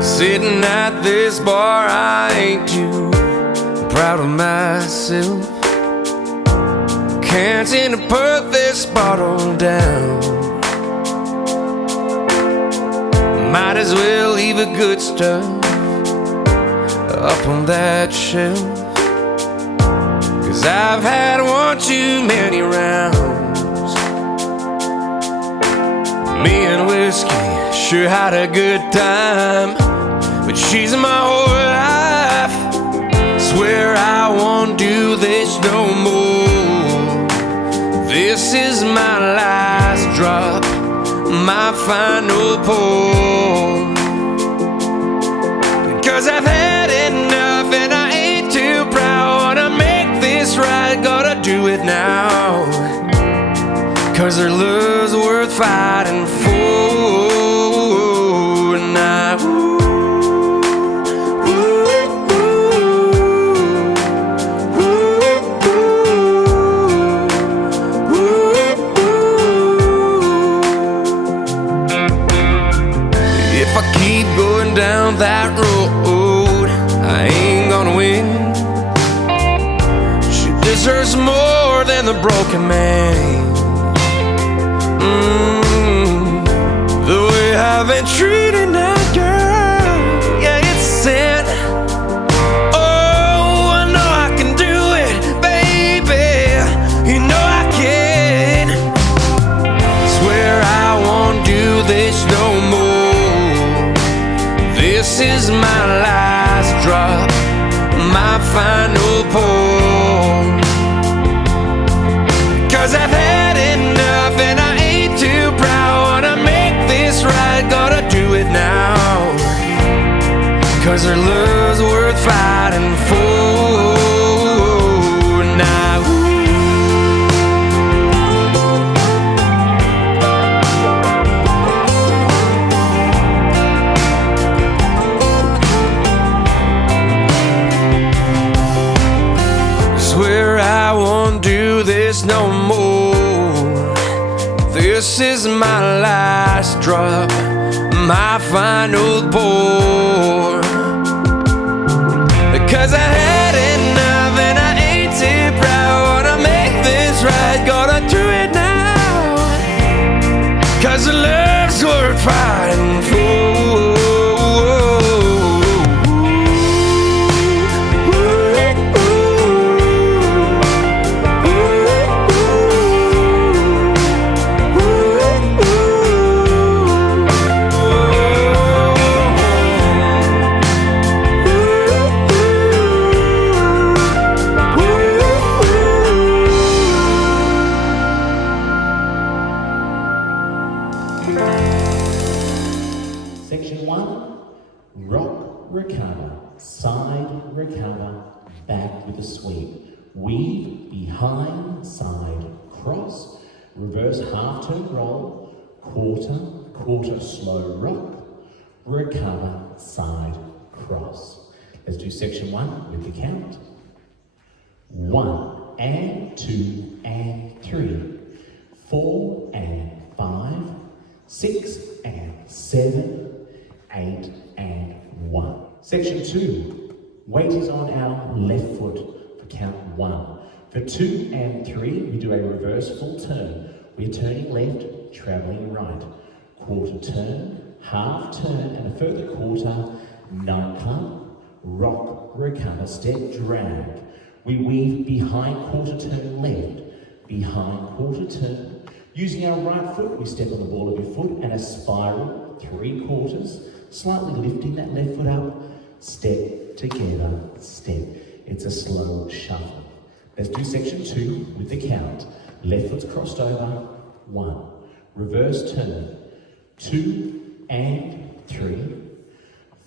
Sitting at this bar, I ain't too proud of myself. Can't seem to put this bottle down. Might as well leave the good stuff up on that shelf, 'cause I've had one too many rounds. Me and whiskey sure had a good time, but she's my whole life. Swear I won't do this no more. This is my last drop, my final pour. 'Cause I've had enough and I ain't too proud. Wanna make this right, gotta do it now. 'Cause her love's worth fighting for. And if I keep going down that road, I ain't gonna win. She deserves more than the broken man. The way I've been treating that girl, yeah, it's sin. Oh, I know I can do it, baby. You know I can. Swear I won't do this no more. This is my last drop, my final pour. 'Cause I've had enough and I ain't too proud. Wanna make this right, gotta do it now. 'Cause her love's worth fighting for. Now swear I won't do this no more. This is my last drop, my final pour. Because I had enough and I ain't too proud. Wanna make this right, gotta do it now. 'Cause the love's worth fighting for. Section 1, rock, recover, side, recover, back with a sweep. Weave, behind, side, cross, reverse half turn roll, quarter, quarter slow rock, recover, side, cross. Let's do section 1 with the count. 1 and 2 and 3, 4 and 5, 6 and 7, 8 and 1. Section 2, weight is on our left foot for count 1. For 2 and 3, we do a reverse full turn. We're turning left, travelling right. Quarter turn, half turn and a further quarter, nightclub, rock, recover, step, drag. We weave behind quarter turn left, behind quarter turn. Using our right foot, we step on the ball of your foot and a spiral, 3 quarters, slightly lifting that left foot up, step, together, step. It's a slow shuffle. Let's do section 2 with the count. Left foot's crossed over, 1. Reverse turn, 2 and 3,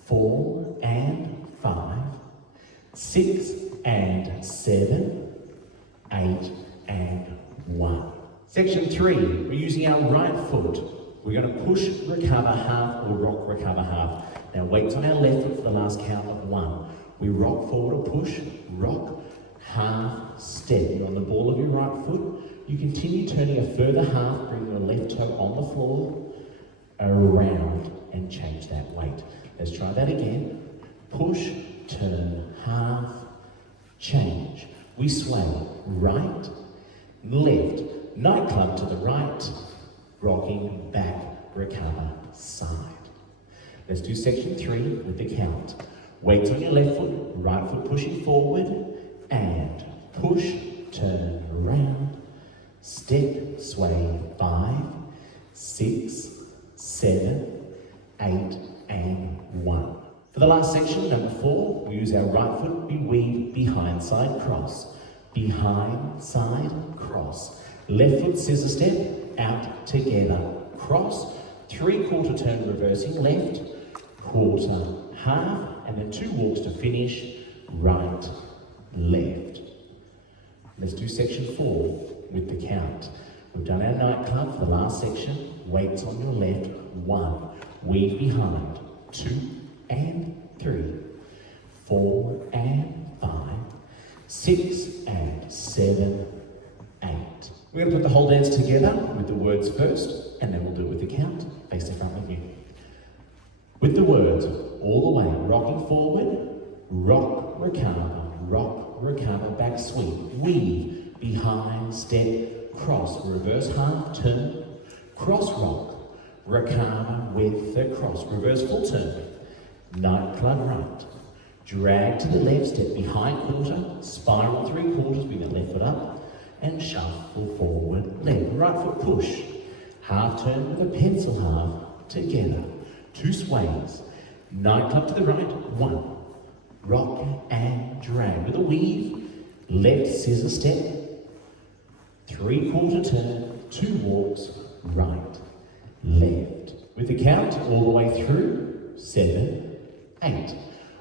4 and 5, 6 and 7, 8 and 1. Section 3, we're using our right foot. We're going to push, recover half or rock, recover half. Now weights on our left foot for the last count of 1. We rock forward or push, rock, half, step. You're on the ball of your right foot. You continue turning a further half, bring your left toe on the floor, around, and change that weight. Let's try that again. Push, turn, half, change. We sway right, left, nightclub to the right, rocking back, recover, side. Let's do section 3 with the count. Weights on your left foot, right foot pushing forward, and push, turn, around, step, sway, 5, 6, 7, 8, and 1. For the last section, number 4, we use our right foot, we weave behind side cross. Behind side cross. Left foot scissor step, out together, cross, 3/4 turn reversing left, quarter, half, and then 2 walks to finish, right, left. Let's do section 4 with the count. We've done our nightclub for the last section. Weights on your left, 1. Weave behind, 2 and 3, 4 and 5, 6 and 7, 8. We're going to put the whole dance together with the words first, and then we'll do it with the count. Face the front with you. With the words, all the way, rocking forward, rock, recover, back sweep, weave, behind, step, cross, reverse half, turn, cross rock, recover with the cross, reverse full turn, nightclub right, drag to the left, step behind quarter, spiral 3/4, bring the left foot up, and shuffle forward, left, right foot push, half turn with a pencil half, together, 2 sways, nightclub to the right, 1, rock and drag with a weave, left scissor step, 3/4 turn, 2 walks, right, left. With the count all the way through, 7, 8,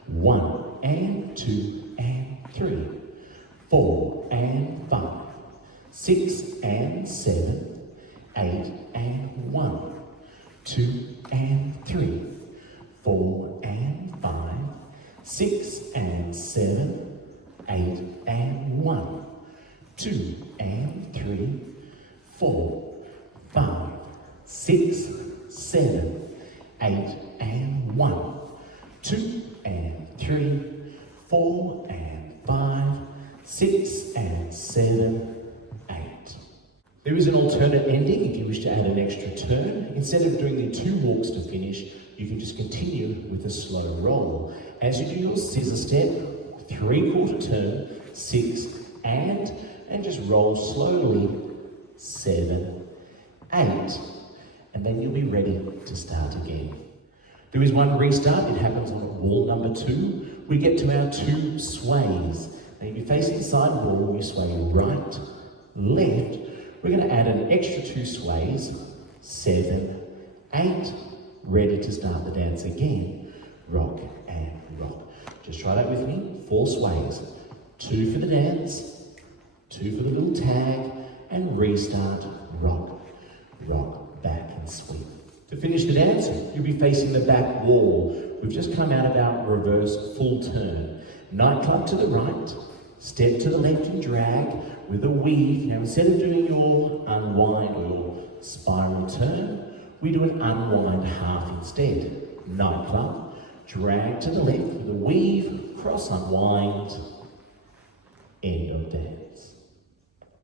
1 and 2 and 3, 4 and 5, 6 and 7, 8 and 1, 2 and 3, 4 and 5, 6 and 7, 8 and 1, 2 and 3, 4, 5, 6, 7, 8 and 1, 2 and 3, 4 and 5, 6 and 7, 8. There is an alternate ending if you wish to add an extra turn. Instead of doing the 2 walks to finish, you can just continue with a slow roll. As you do your scissor step, 3/4 turn, 6, and just roll slowly, 7, 8, and then you'll be ready to start again. There is one restart, it happens on wall number 2. We get to our 2 sways. Now you'll be facing the side wall, you sway right, left. We're going to add an extra 2 sways, 7, 8, ready to start the dance again. Rock and rock. Just try that with me. 4 sways. 2 for the dance, 2 for the little tag, and restart. Rock, rock, back and sweep. To finish the dance, you'll be facing the back wall. We've just come out of our reverse full turn. Nightclub to the right, step to the left and drag with a weave. Now instead of doing your unwind or your spiral turn, we do an unwind half instead. Nightclub, drag to the left with a weave, cross unwind, end of dance.